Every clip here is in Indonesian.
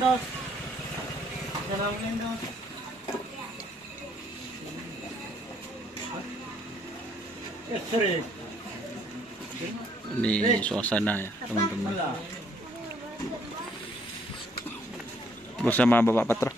dos. Salamin dos. Sering. Ini suasana ya teman-teman, bersama Bapak Patra.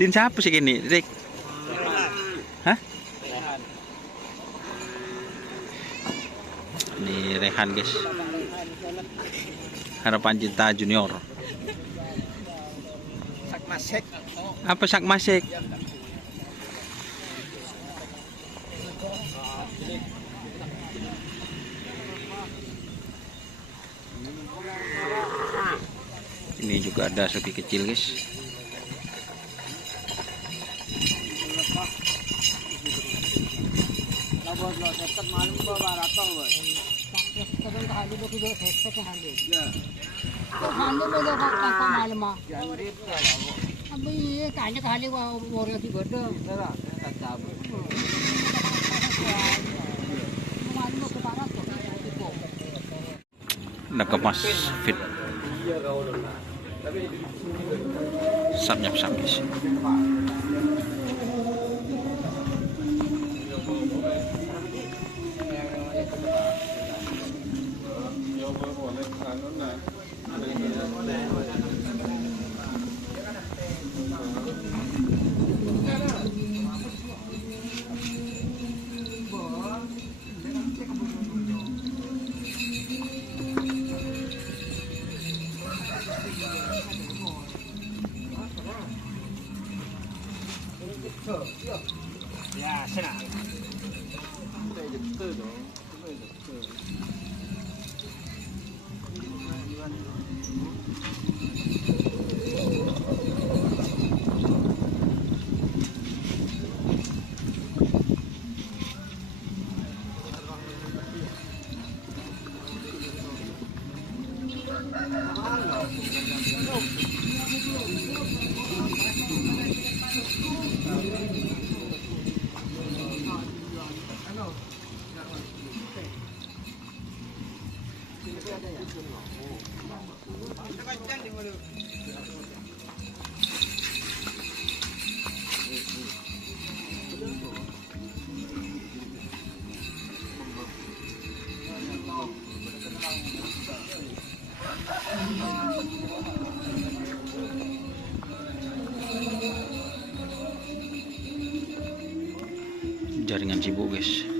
Din siapa sih gini, Rik? Hah? Ini Rehan guys, Harapan Cinta Junior. Sakmasek. Apa Sakmasek? Ini juga ada sapi kecil guys. Ngemas fit. Sap guys. Ya, sana. Jaringan sibuk guys.